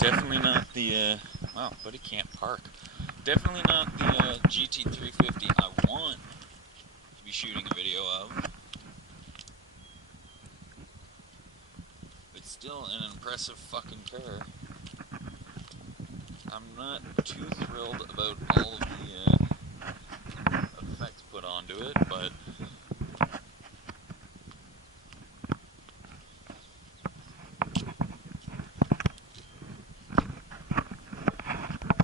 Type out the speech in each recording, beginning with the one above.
Definitely not the, wow, buddy can't park. Definitely not the GT350 I want to be shooting a video of. But still an impressive fucking car. I'm not too thrilled about all of the effects put onto it, but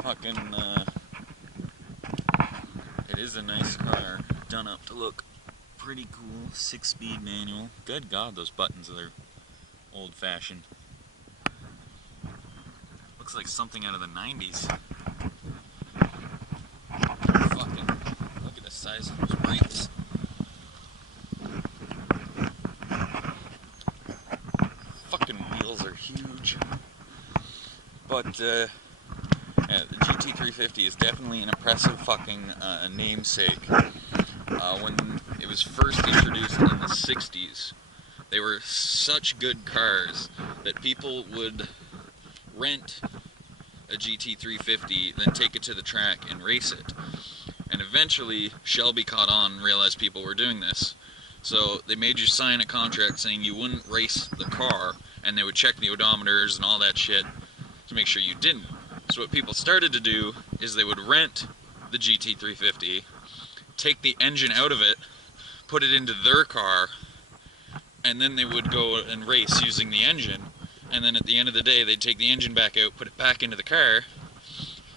fucking, it is a nice car, done up to look pretty cool. 6-speed manual. Good God, those buttons are old-fashioned. Looks like something out of the 90s. Fucking, look at the size of those brakes. Fucking wheels are huge. But, yeah, the GT350 is definitely an impressive fucking namesake. When it was first introduced in the 60s, they were such good cars that people would rent a GT350, then take it to the track and race it. And eventually, Shelby caught on and realized people were doing this. So they made you sign a contract saying you wouldn't race the car, and they would check the odometers and all that shit to make sure you didn't. So what people started to do is they would rent the GT350, take the engine out of it, put it into their car, and then they would go and race using the engine. And then at the end of the day, they'd take the engine back out, put it back into the car,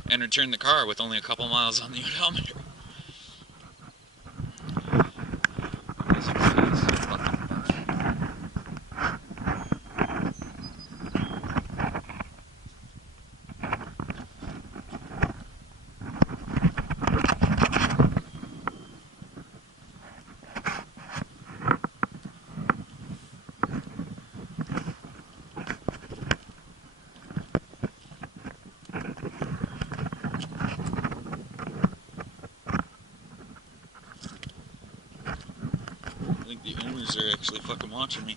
and return the car with only a couple miles on the odometer. As you can see, it's fucking burning. I think the owners are actually fucking watching me.